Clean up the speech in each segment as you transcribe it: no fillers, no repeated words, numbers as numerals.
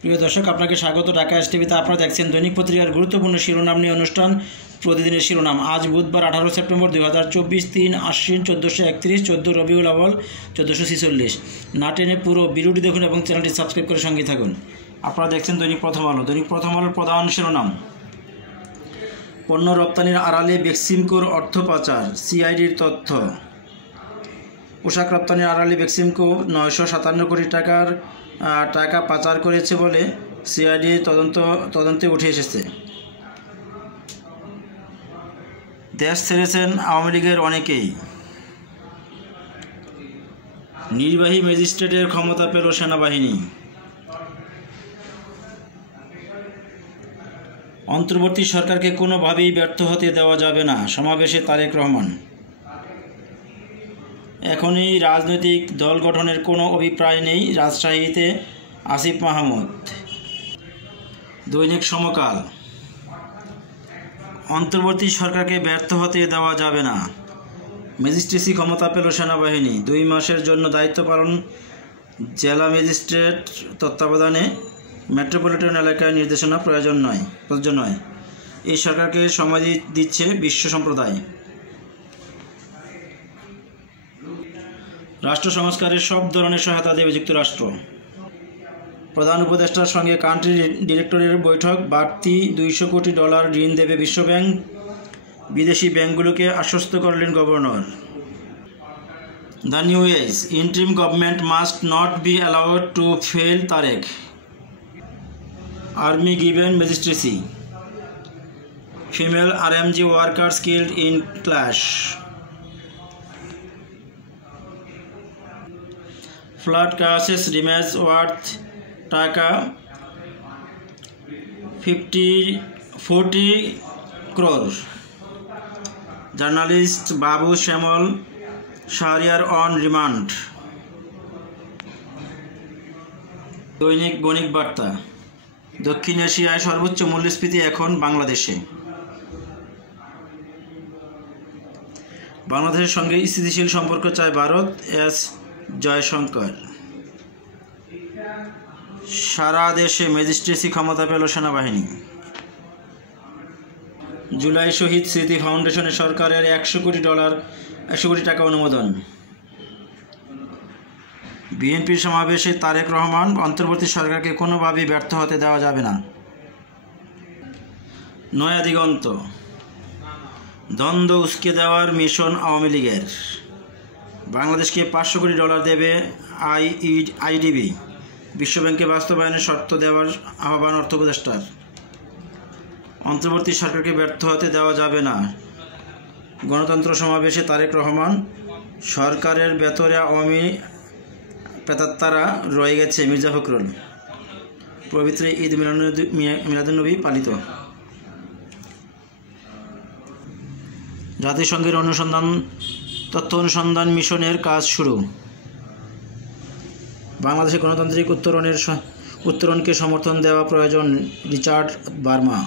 প্রিয় দর্শক, আপনাকে স্বাগত ঢাকা এস টিভিতে। আপনারা দেখছেন দৈনিক পত্রিকার গুরুত্বপূর্ণ শিরোনাম নিয়ে অনুষ্ঠান প্রতিদিনের শিরোনাম। আজ বুধবার 18 সেপ্টেম্বর 2024, 3 আশ্বিন 1431, 14 রবিউল আউয়াল 1446। না টেনে পুরো ভিডিওটি দেখুন এবং চ্যানেলটি সাবস্ক্রাইব করে সঙ্গে থাকুন। আপনারা দেখছেন দৈনিক প্রথম আলো। দৈনিক প্রথম আলোর প্রধান শিরোনাম: পণ্য রপ্তানির আড়ালে বেক্সিমকোর অর্থ পাচার, সিআইডির তথ্য। পোশাক রপ্তানির আড়ালে বেক্সিমকো 957 কোটি টাকা পাচার করেছে বলে সিআইডি তদন্তে উঠে এসেছে। দেশ ছেড়েছেন আওয়ামী লীগের অনেকেই। নির্বাহী ম্যাজিস্ট্রেটের ক্ষমতা পেল সেনাবাহিনী। অন্তর্বর্তী সরকারকে কোনোভাবেই ব্যর্থ হতে দেওয়া যাবে না, সমাবেশে তারেক রহমান। এখনই রাজনৈতিক দল গঠনের কোনো অভিপ্রায় নেই, রাজশাহীতে আসিফ মাহমুদ। দৈনিক সমকাল: অন্তর্বর্তী সরকারকে ব্যর্থ হতে দেওয়া যাবে না, ম্যাজিস্ট্রেসি ক্ষমতা পেল সেনাবাহিনী। 2 মাসের জন্য দায়িত্ব পালন জেলা ম্যাজিস্ট্রেট তত্ত্বাবধানে। মেট্রোপলিটন এলাকায় নির্দেশনা প্রয়োজন নয়। এই সরকারকে সময় দিচ্ছে বিশ্ব সম্প্রদায়। রাষ্ট্র সংস্কারের সব ধরনের সহায়তা দেবে যুক্তরাষ্ট্র। প্রধান উপদেষ্টার সঙ্গে কান্ট্রি ডিরেক্টরের বৈঠক। বাড়তি $200 কোটি ঋণ দেবে বিশ্বব্যাংক। বিদেশি ব্যাংকগুলোকে আশ্বস্ত করলেন governor. The New Age: interim government must not be allowed to fail Tarique. Army given magistracy. Female RMG workers killed in clash. Flood crisis damage worth taka 40 crore। Journalist Babu Shyamal Shahriar on remand. দৈনিক বণিক বার্তা: দক্ষিণ এশিয়ায় সর্বোচ্চ মূল্যস্ফীতি এখন বাংলাদেশে। বাংলাদেশের সঙ্গে স্থিতিশীল সম্পর্ক চায় ভারত, এস জয়শঙ্কর। সারা দেশে ম্যাজিস্ট্রেসি ক্ষমতা পেল সেনাবাহিনী। জুলাই শহীদ স্মৃতি ফাউন্ডেশনে সরকারের $100 কোটি টাকা অনুমোদন। বিএনপির সমাবেশে তারেক রহমান: অন্তর্বর্তী সরকারকে কোনোভাবেই ব্যর্থ হতে দেওয়া যাবে না। নয়া দিগন্ত: দ্বন্দ্ব উস্কে দেওয়ার মিশন আওয়ামী লীগের। বাংলাদেশকে $500 কোটি দেবে আইডিবি। বিশ্বব্যাংকে বাস্তবায়নের শর্ত দেওয়ার আহ্বান অর্থ উপদেষ্টার। অন্তর্বর্তী সরকারকে ব্যর্থ হতে দেওয়া যাবে না, গণতন্ত্র সমাবেশে তারেক রহমান। সরকারের ভেতরে আওয়ামী প্রেতাত্মারা রয়ে গেছে, মির্জা ফখরুল। পবিত্র ঈদ মিলাদুন্নবী পালিত। জাতিসংঘের তথ্য অনুসন্ধান মিশনের কাজ শুরু। বাংলাদেশে গণতান্ত্রিক উত্তরণকে সমর্থন দেওয়া প্রয়োজন, রিচার্ড বার্মা।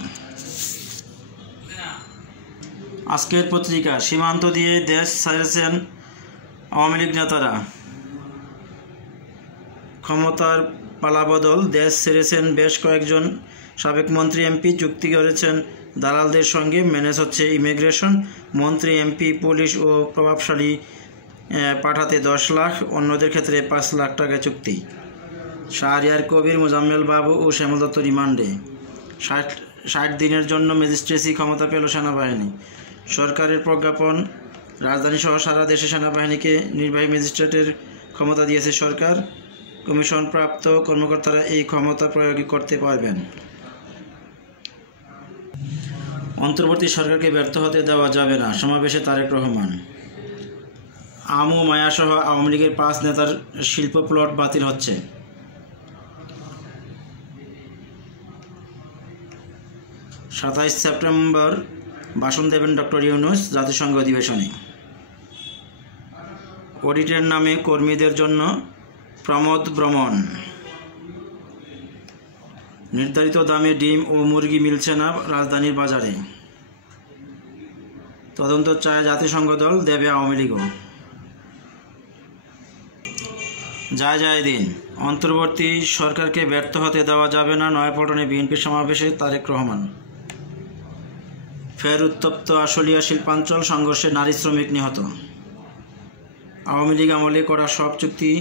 আজকের পত্রিকা: সীমান্ত দিয়ে দেশ ছাড়ছেন আওয়ামী লীগ নেতারা। ক্ষমতার পালাবদল, দেশ ছেড়েছেন বেশ কয়েকজন সাবেক মন্ত্রী এমপি। চুক্তি করেছেন দালালদের সঙ্গে, ম্যানেজ হচ্ছে ইমিগ্রেশন। মন্ত্রী এমপি পুলিশ ও প্রভাবশালী পাঠাতে 10 লাখ, অন্যদের ক্ষেত্রে 5 লাখ টাকা চুক্তি। শাহরিয়ার কবির, মোজাম্মেল বাবু ও শ্যামল দত্ত রিমান্ডে। 60 দিনের জন্য ম্যাজিস্ট্রেসি ক্ষমতা পেল সেনাবাহিনী। সরকারের প্রজ্ঞাপন। রাজধানীসহ সারা দেশে সেনাবাহিনীকে নির্বাহী ম্যাজিস্ট্রেটের ক্ষমতা দিয়েছে সরকার। কমিশনপ্রাপ্ত কর্মকর্তারা এই ক্ষমতা প্রয়োগ করতে পারবেন। অন্তর্বর্তী সরকারকে ব্যর্থ হতে দেওয়া যাবে না, সমাবেশে তারেক রহমান। আমু মায়াসহ আওয়ামী লীগের 5 নেতার শিল্প প্লট বাতিল হচ্ছে। 27 সেপ্টেম্বর ভাষণ দেবেন ডক্টর ইউনূস জাতিসংঘ অধিবেশনে। অডিটের নামে কর্মীদের জন্য প্রমোদ ভ্রমণ। নির্ধারিত দামে ডিম ও মুরগি মিলছে না রাজধানীর বাজারে। তদন্ত চায় জাতিসংঘ দল, দেবে আওয়ামী লীগও। যায় দিন, অন্তর্বর্তী সরকারকে ব্যর্থ হতে দেওয়া যাবে না, নয়াপল্টনে বিএনপি সমাবেশে তারেক রহমান। ফের উত্তপ্ত আশুলিয়া শিল্পাঞ্চল, সংঘর্ষে নারী শ্রমিক নিহত। আওয়ামী লীগ আমলে করা সব চুক্তি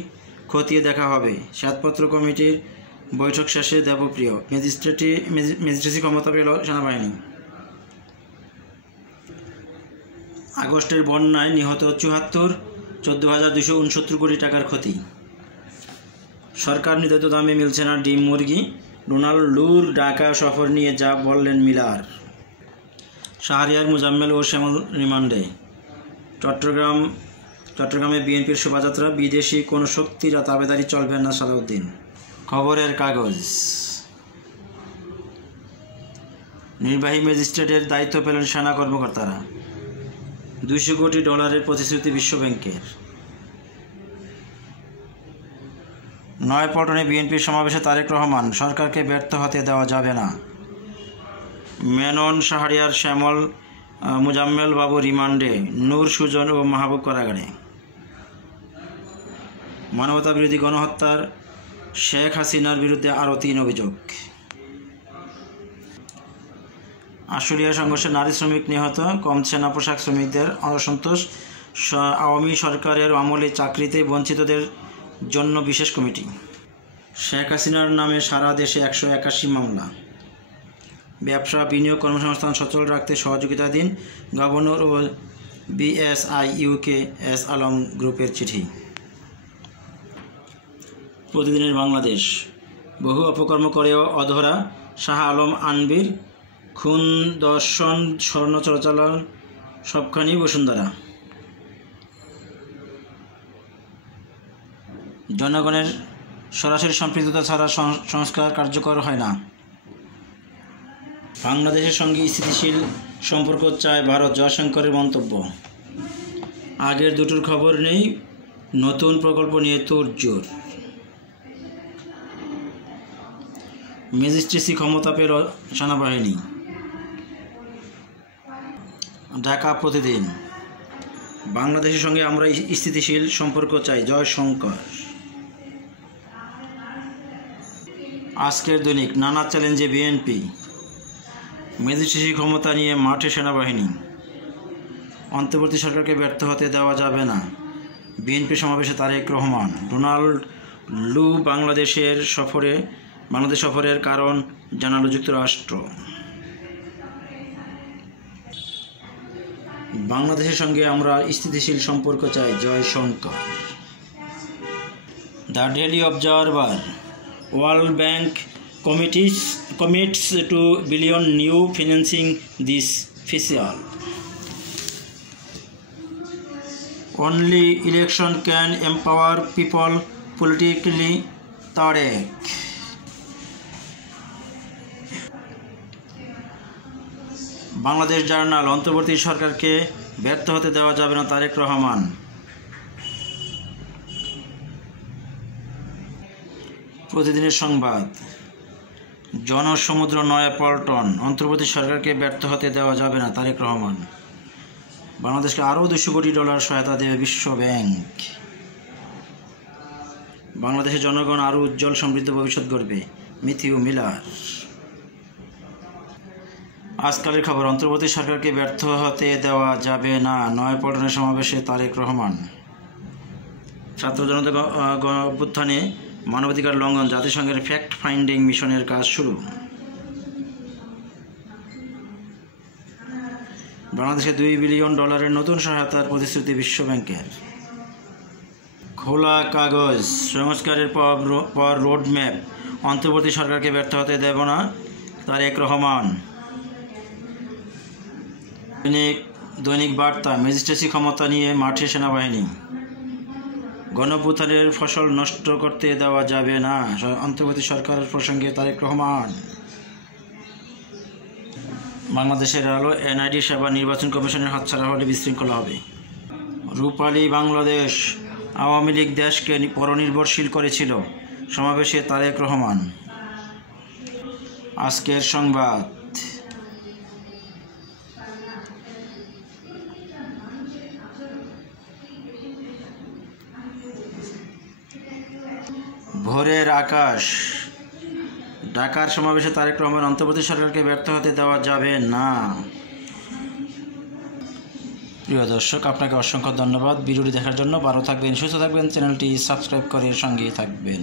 খতিয়ে দেখা হবে, শ্বেতপত্র কমিটির বৈঠক শেষে দেবপ্রিয়। ম্যাজিস্ট্রেসি ক্ষমতা পেল সেনাবাহিনী। আগস্টের বন্যায় নিহত ৭৪, ১৪,২৬৯ কোটি টাকার ক্ষতি। সরকার নির্ধারিত দামে মিলছে না ডিম মুরগি, ডোনাল্ড লুর ঢাকা সফর নিয়ে যা বললেন মিলার। শাহরিয়ার, মুজাম্মেল ও শ্যামল রিমান্ডে। চট্টগ্রামে বিএনপির শোভাযাত্রা, বিদেশি কোনো শক্তির তাবেদারি চলবে না, সালাউদ্দিন। খবরের কাগজ। নির্বাহী ম্যাজিস্ট্রেটের দায়িত্ব পেলেন সেনা কর্মকর্তারা। $200 কোটি প্রতিশ্রুতি বিশ্বব্যাংকের। নয়াপল্টনে বিএনপির সমাবেশে তারেক রহমান, সরকারকে ব্যর্থ হতে দেওয়া যাবে না। মেনন, শাহরিয়ার, শ্যামল, মুজাম্মেল বাবু রিমান্ডে, নূর, সুজন ও মাহবুব কারাগারে। মানবতাবিরোধী গণহত্যার শেখ হাসিনার বিরুদ্ধে আরও 3 অভিযোগ। আশুলিয়া সংঘর্ষে নারী শ্রমিক নিহত, কমছে না পোশাক শ্রমিকদের অসন্তোষ। আওয়ামী সরকারের আমলে চাকরিতে বঞ্চিতদের জন্য বিশেষ কমিটি। শেখ হাসিনার নামে সারা দেশে 181 মামলা। ব্যবসা, বিনিয়োগ, কর্মসংস্থান সচল রাখতে সহযোগিতা দিন, গভর্নর ও BSIUকে এস আলম গ্রুপের চিঠি। প্রতিদিনের বাংলাদেশ। বহু অপকর্ম করেও অধরা শাহ আলম আনবির, খুন, দর্শন, স্বর্ণ চোরাচালান সবখানি বসুন্ধরা। জনগণের সরাসরি সম্পৃক্ততা ছাড়া সংস্কার কার্যকর হয় না। বাংলাদেশের সঙ্গে স্থিতিশীল সম্পর্ক চায় ভারত, জয়শঙ্করের মন্তব্য। আগের দুটোর খবর নেই, নতুন প্রকল্প নিয়ে তোড়জোড়। ম্যাজিস্ট্রেসি ক্ষমতা পেল সেনাবাহিনী। ঢাকা প্রতিদিন। বাংলাদেশের সঙ্গে আমরা স্থিতিশীল সম্পর্ক চাই, জয়শঙ্কর। আজকের দৈনিক। নানা চ্যালেঞ্জে বিএনপি, ম্যাজিস্ট্রেসি ক্ষমতা নিয়ে মাঠে সেনাবাহিনী। অন্তর্বর্তী সরকারকে ব্যর্থ হতে দেওয়া যাবে না, বিএনপি সমাবেশে তারেক রহমান। ডোনাল্ড লু বাংলাদেশ সফরের কারণ জানালো যুক্তরাষ্ট্র। বাংলাদেশের সঙ্গে আমরা স্থিতিশীল সম্পর্ক চাই, Jaishankar. The daily observer. World bank commits to billion new financing this fiscal. Only election can empower people politically. Tarek. Bangladesh journal. অন্তর্বর্তী সরকারকে ব্যর্থ হতে দেওয়া যাবে না, তারেক রহমান। প্রতিদিনের সংবাদ। জনসমুদ্র নয়াপল্টন, অন্তর্বর্তী সরকারকে ব্যর্থ হতে দেওয়া যাবে না, তারেক রহমান। বাংলাদেশকে আরও $200 কোটি সহায়তা দেবে বিশ্ব ব্যাংক। বাংলাদেশের জনগণ আরও উজ্জ্বল সমৃদ্ধ ভবিষ্যৎ গড়বে, ম্যাথিউ মিলার। আজকালের খবর। অন্তর্বর্তী সরকারকে ব্যর্থ হতে দেওয়া যাবে না, নয়াপল্টনের সমাবেশে তারেক রহমান। ছাত্র জনতা অভ্যুত্থানে মানবাধিকার লঙ্ঘন, জাতিসংঘের ফ্যাক্ট ফাইন্ডিং মিশনের কাজ শুরু। বাংলাদেশে $2 বিলিয়ন নতুন সহায়তার প্রতিশ্রুতি বিশ্বব্যাংকের। খোলা কাগজ। সংস্কারের পর রোডম্যাপ, অন্তর্বর্তী সরকারকে ব্যর্থ হতে দেব না, তারেক রহমান। দৈনিক বার্তা। ম্যাজিস্ট্রেসি ক্ষমতা নিয়ে মাঠে সেনাবাহিনী। গণঅভ্যুত্থানের ফসল নষ্ট করতে দেওয়া যাবে না, অন্তর্বর্তী সরকারের প্রসঙ্গে তারেক রহমান। বাংলাদেশের আলো। NID সেবা নির্বাচন কমিশনের হাতছাড়া হলে বিশৃঙ্খলা হবে। রূপালী বাংলাদেশ। আওয়ামী লীগ দেশকে পরনির্ভরশীল করেছিল, সমাবেশে তারেক রহমান। আজকের সংবাদ। ভোরের আকাশ। ঢাকার সমাবেশে তারেক রহমান অন্তর্বর্তী সরকারকে ব্যর্থ হতে দেওয়া যাবে না। প্রিয় দর্শক, আপনাকে অসংখ্য ধন্যবাদ ভিডিওটি দেখার জন্য। ভালো থাকবেন, সুস্থ থাকবেন, চ্যানেলটি সাবস্ক্রাইব করে সঙ্গেই থাকবেন।